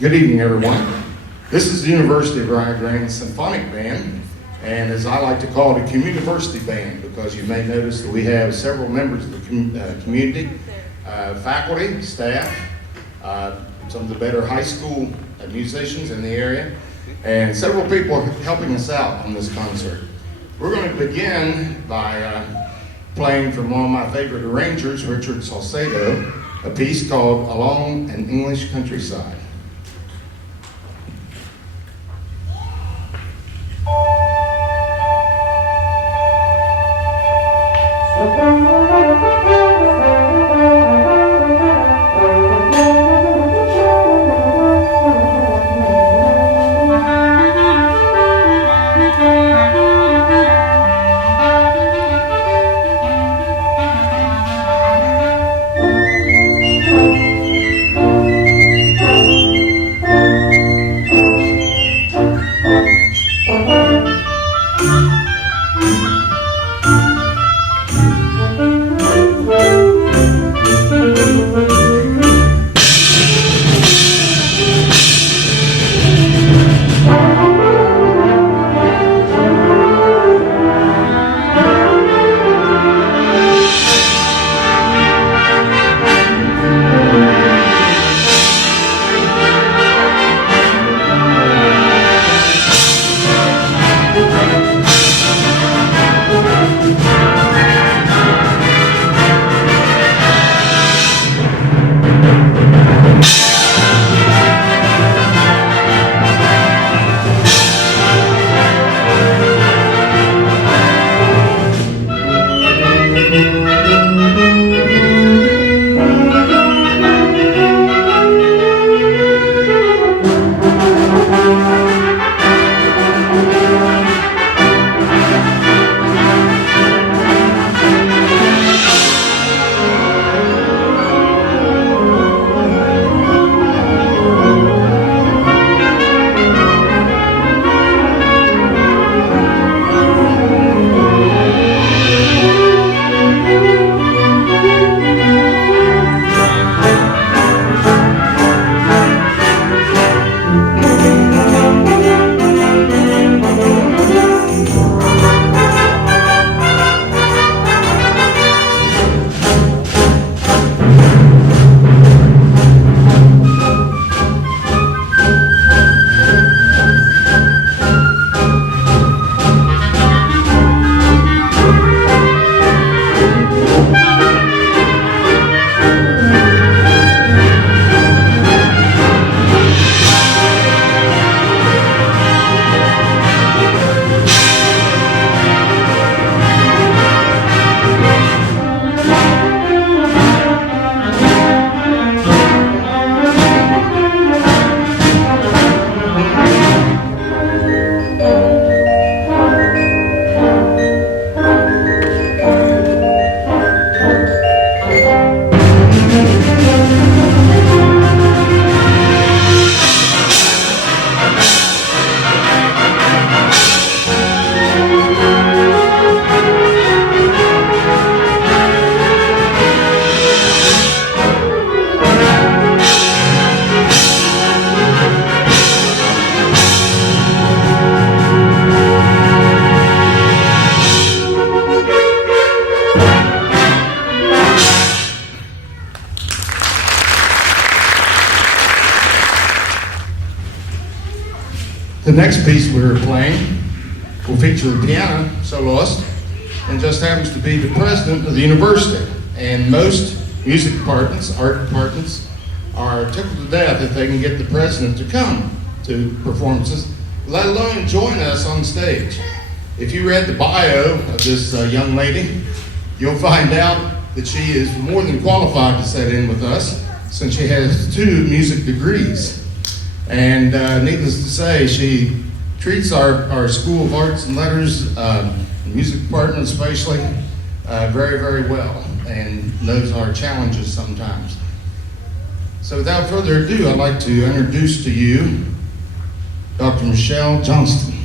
Good evening, everyone. This is the University of Rio Grande Symphonic Band, and as I like to call it, a community band, because you may notice that we have several members of the community, faculty, staff, some of the better high school musicians in the area, and several people helping us out on this concert. We're going to begin by playing from one of my favorite arrangers, Richard Salcedo, a piece called Along an English Countryside. The next piece we're playing will feature the piano soloist, and just happens to be the president of the university. And most music departments, art departments, are tickled to death if they can get the president to come to performances, let alone join us on stage. If you read the bio of this young lady, you'll find out that she is more than qualified to sit in with us, since she has 2 music degrees. And needless to say, she treats our School of Arts and Letters, music department especially, very, very well, and knows our challenges sometimes. So without further ado, I'd like to introduce to you Dr. Michelle Johnston.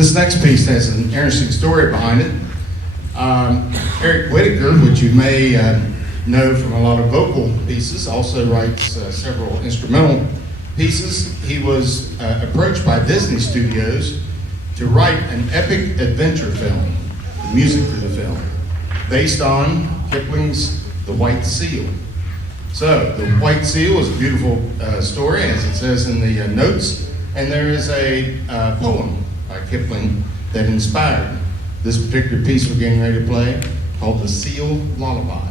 This next piece has an interesting story behind it. Eric Whitaker, which you may know from a lot of vocal pieces, also writes several instrumental pieces. He was approached by Disney Studios to write an epic adventure film, the music for the film, based on Kipling's The White Seal. So, The White Seal is a beautiful story, as it says in the notes, and there is a poem by Kipling that inspired this particular piece we're getting ready to play, called The Seal Lullaby.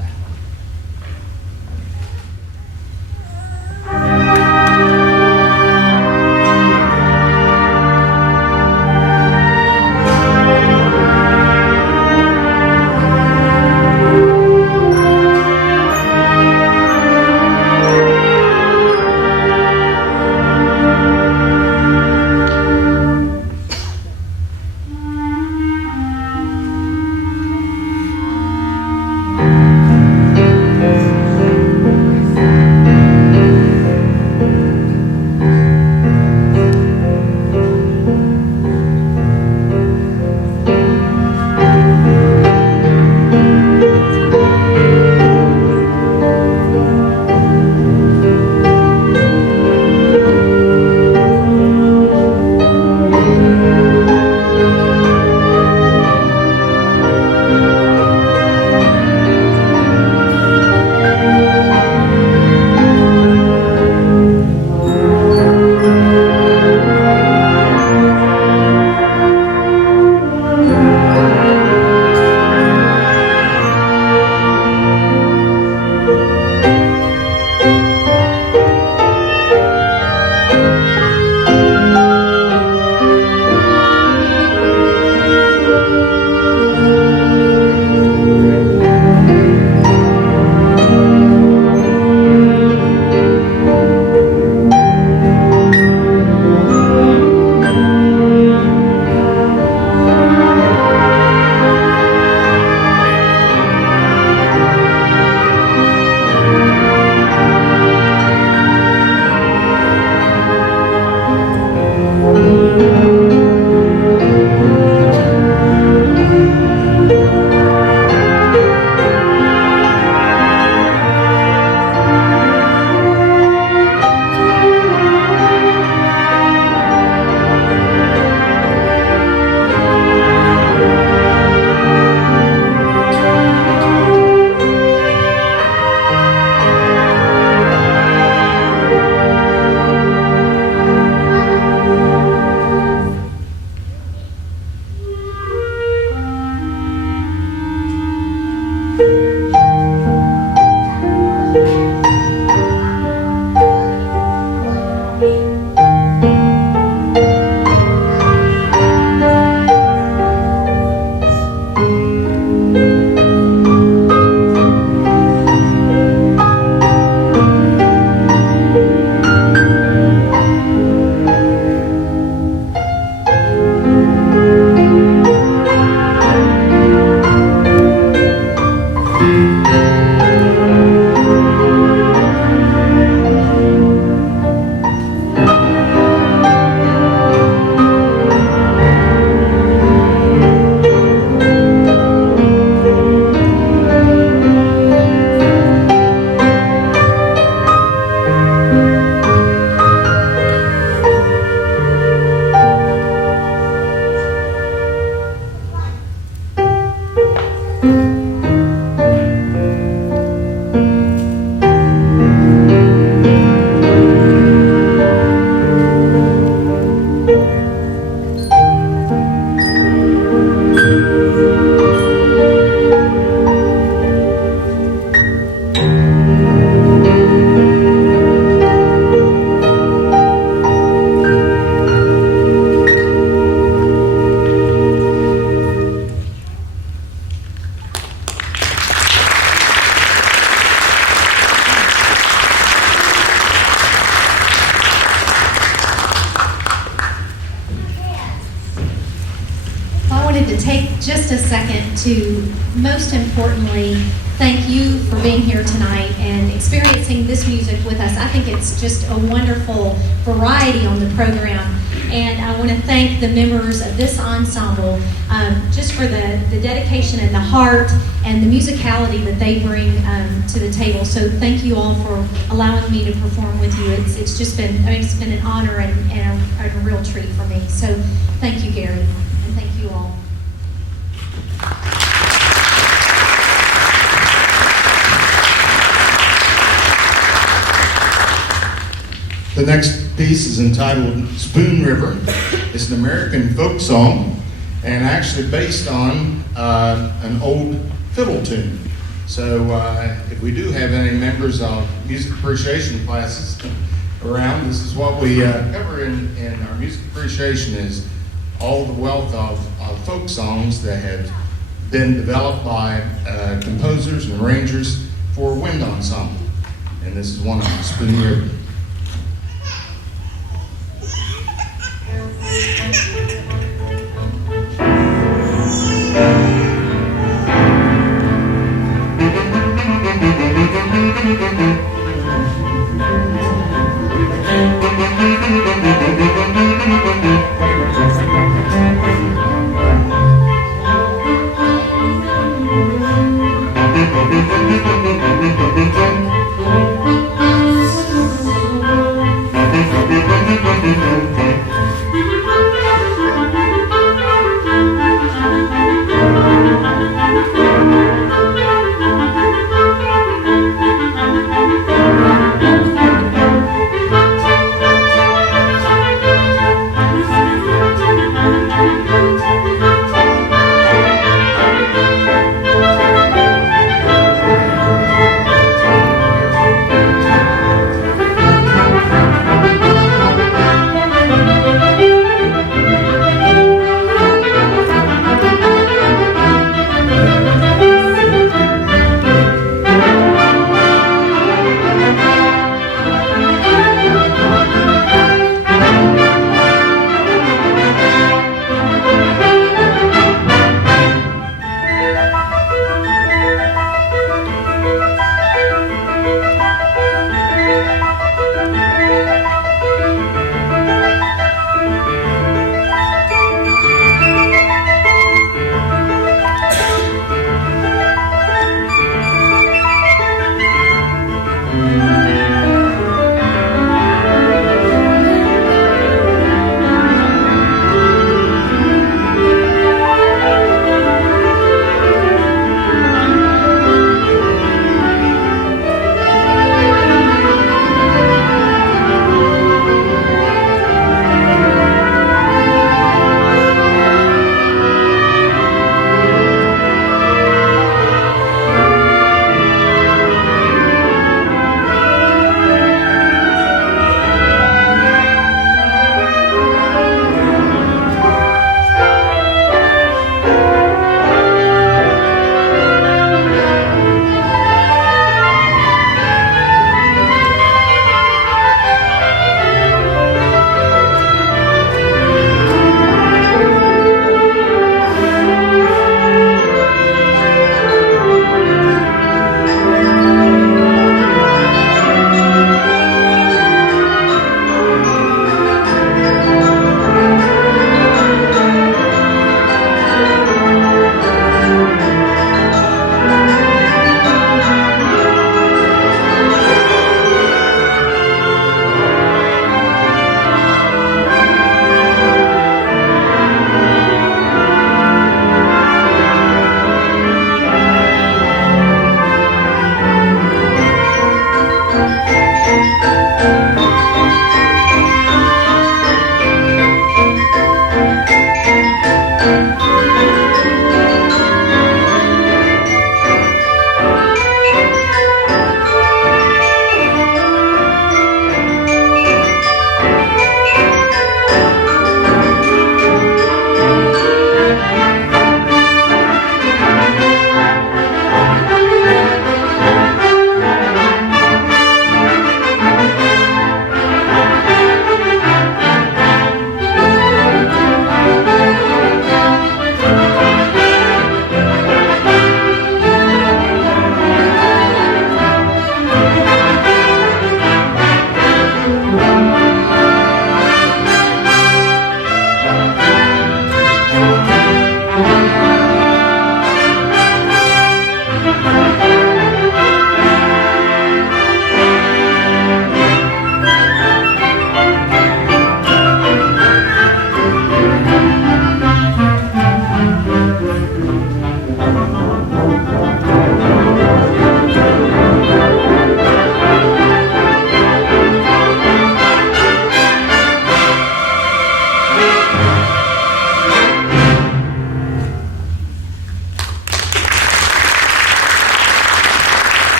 just a second to, most importantly, thank you for being here tonight and experiencing this music with us. I think it's just a wonderful variety on the program. And I want to thank the members of this ensemble just for the dedication and the heart and the musicality that they bring to the table. So thank you all for allowing me to perform with you. It's just been, it's been an honor and a real treat for me. So thank you, Gary, and thank you all. The next piece is entitled Spoon River. It's an American folk song and actually based on an old fiddle tune. So if we do have any members of music appreciation classes around, this is what we cover in our music appreciation, is all the wealth of folk songs that have been developed by composers and arrangers for wind ensemble. And this is one of them, Spoon River.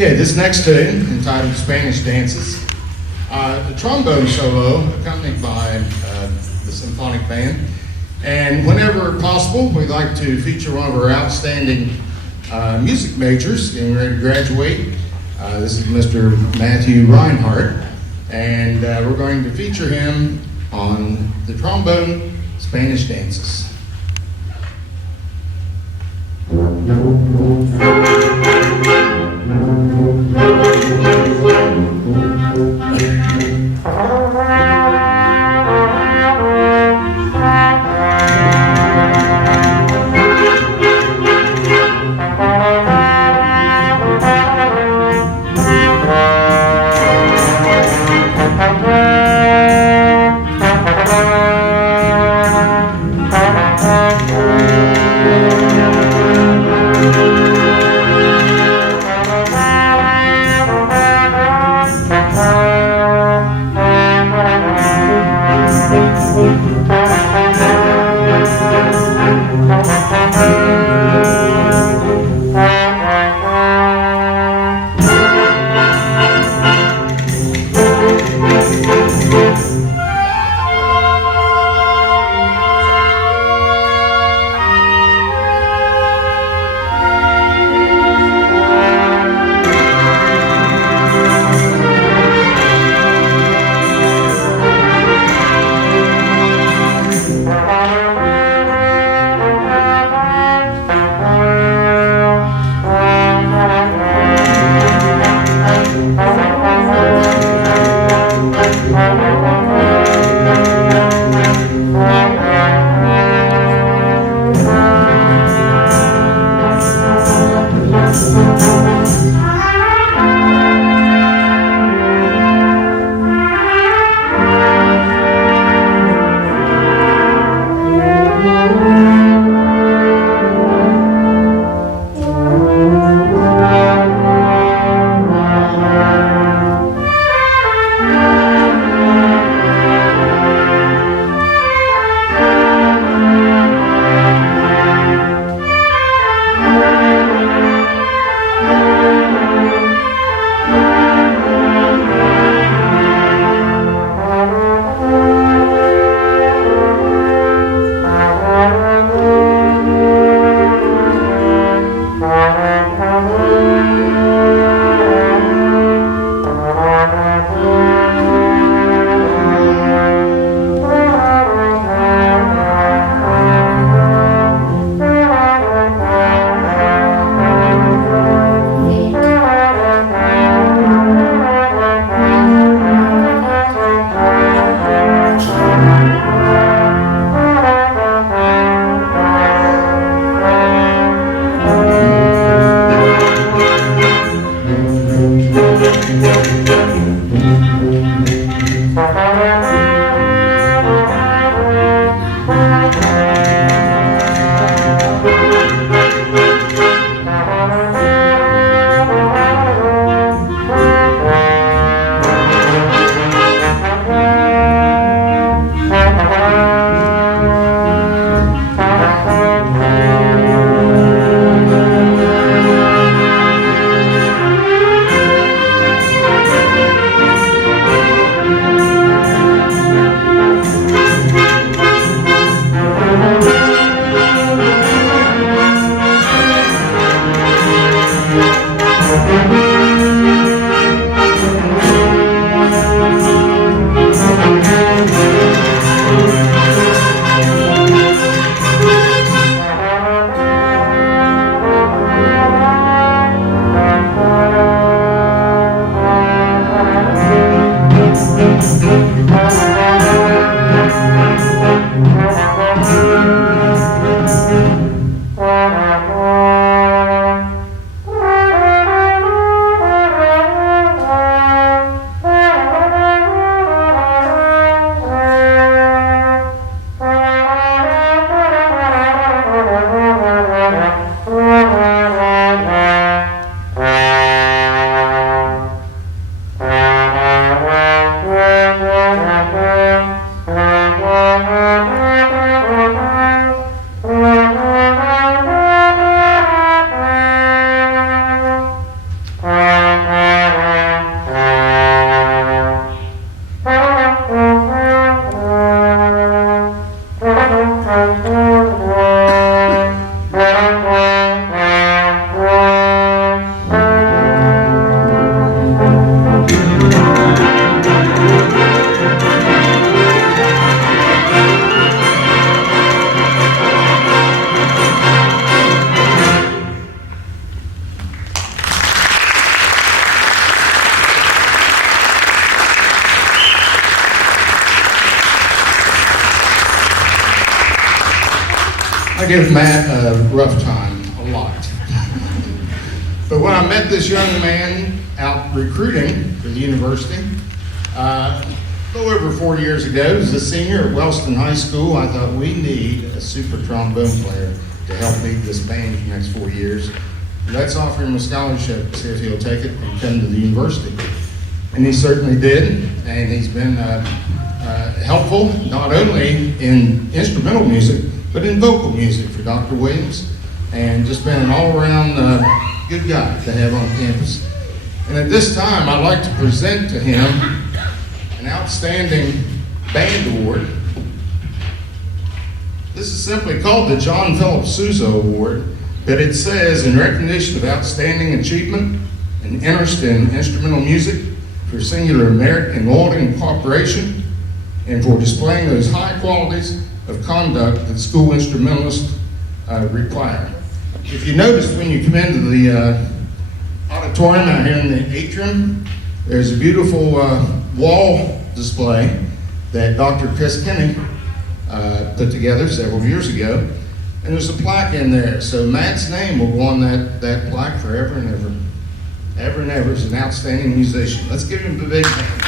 Okay, this next tune, entitled Spanish Dances, the trombone solo accompanied by the Symphonic Band. And whenever possible, we'd like to feature one of our outstanding music majors getting ready to graduate. This is Mr. Matthew Reinhardt, and we're going to feature him on the trombone Spanish Dances. give Matt a rough time, a lot. But when I met this young man out recruiting for the university, a little over 4 years ago, as a senior at Wellston High School, I thought we need a super trombone player to help lead this band for the next 4 years. Let's offer him a scholarship, see if he'll take it and come to the university. And he certainly did, and he's been helpful not only in instrumental music, but in vocal music for Dr. Williams, and just been an all-around good guy to have on campus. And at this time, I'd like to present to him an outstanding band award. This is simply called the John Philip Sousa Award, but it says, in recognition of outstanding achievement and interest in instrumental music, for singular merit in loyalty and cooperation, and for displaying those high qualities of conduct that school instrumentalists require. If you notice when you come into the auditorium out here in the atrium, there's a beautiful wall display that Dr. Chris Kenny put together several years ago, and there's a plaque in there. So Matt's name will go on that plaque forever and ever. Ever and ever is an outstanding musician. Let's give him a big hand.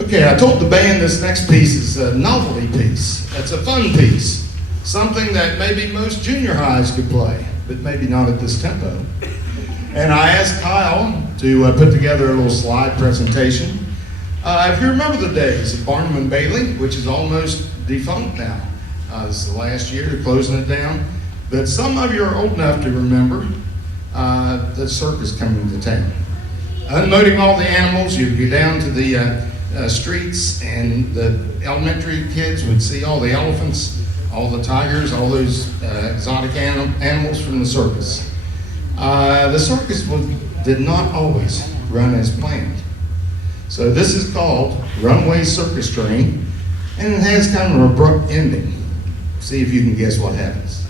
Okay, I told the band this next piece is a novelty piece. It's a fun piece. Something that maybe most junior highs could play, but maybe not at this tempo. And I asked Kyle to put together a little slide presentation. If you remember the days of Barnum and Bailey, which is almost defunct now. This is the last year, they're closing it down. But some of you are old enough to remember the circus coming to town. Unloading all the animals, you'd go down to the streets, and the elementary kids would see all the elephants, all the tigers, all those exotic animals from the circus. The circus did not always run as planned. So this is called Runaway Circus Train, and it has kind of an abrupt ending. See if you can guess what happens.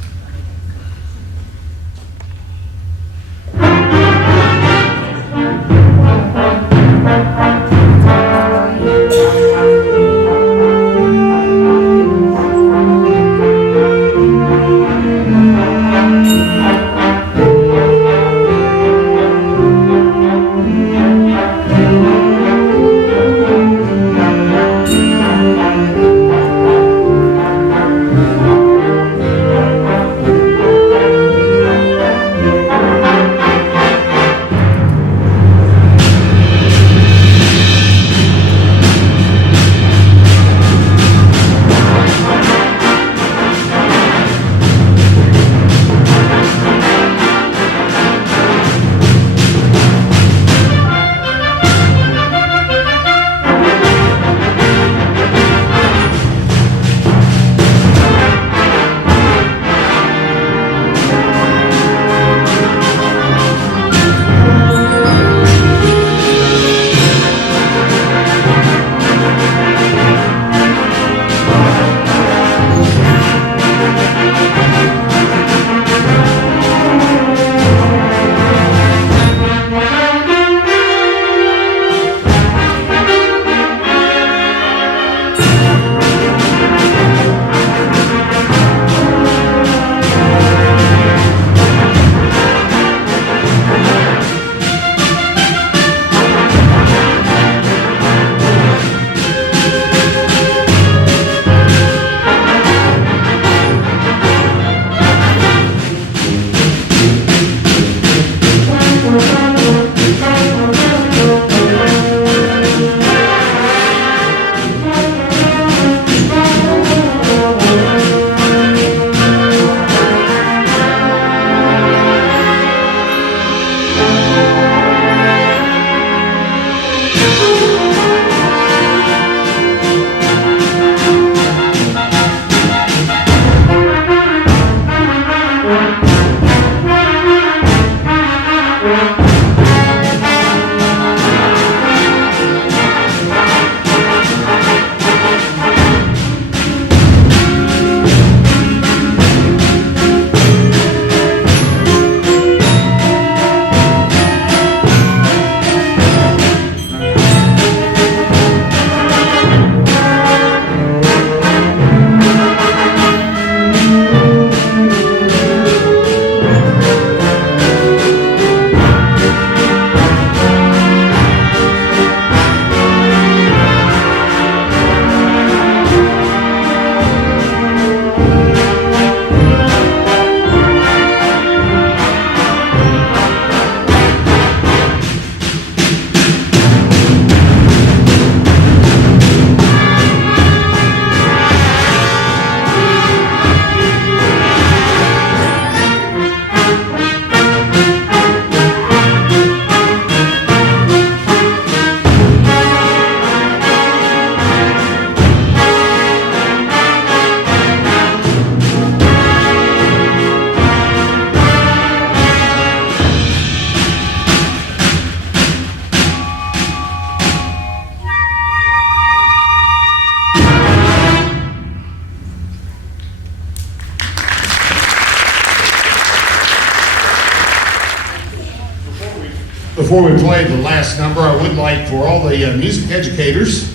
Before we play the last number, I would like for all the music educators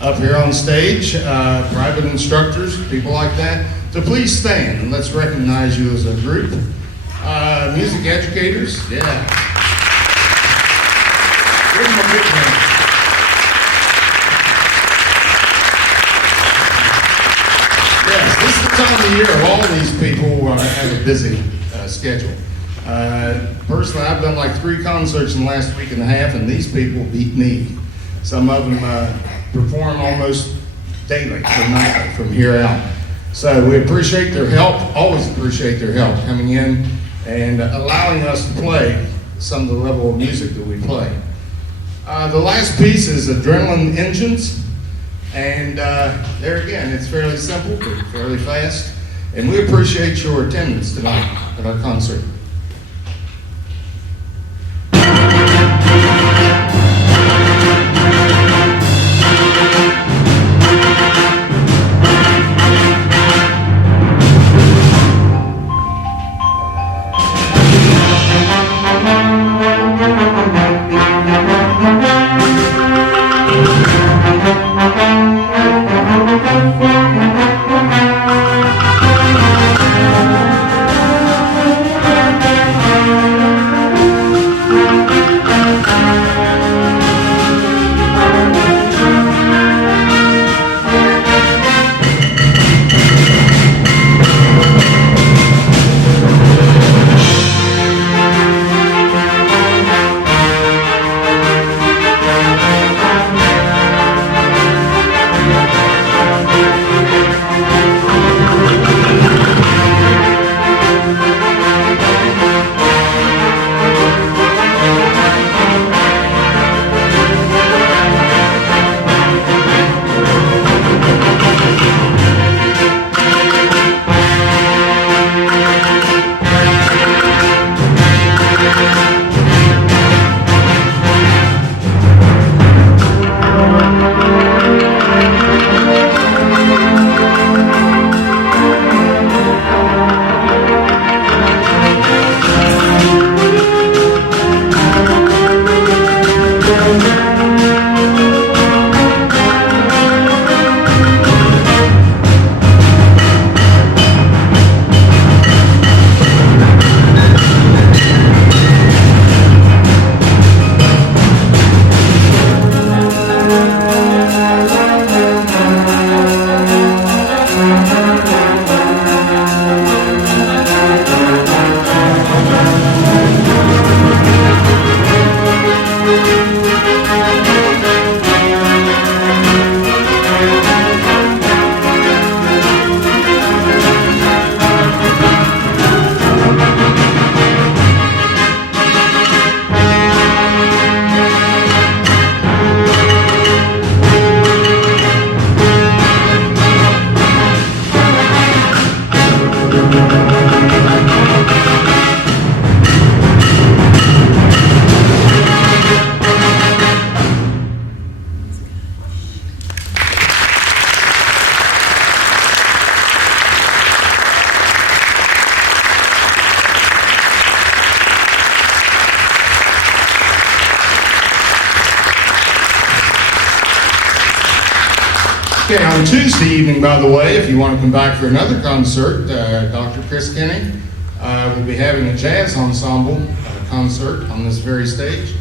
up here on stage, private instructors, people like that, to please stand and let's recognize you as a group. Music educators, yeah. Give them a big hand. Yes, this is the time of year all these people have a busy schedule. Personally, I've done like 3 concerts in the last week and a half, and these people beat me. Some of them perform almost daily or nightly from here out. So we appreciate their help, always appreciate their help coming in and allowing us to play some of the level of music that we play. The last piece is Adrenaline Engines, and there again, it's fairly simple, but fairly fast, and we appreciate your attendance tonight at our concert. Okay, on Tuesday evening, by the way, if you want to come back for another concert, Dr. Chris Kenny will be having a jazz ensemble concert on this very stage.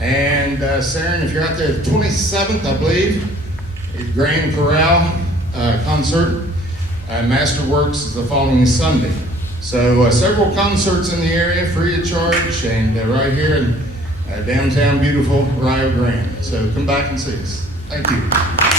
And Saren, if you're out there, the 27th, I believe, Grand Chorale concert. Masterworks is the following Sunday. So several concerts in the area, free of charge, and right here in downtown beautiful Rio Grande. So come back and see us. Thank you.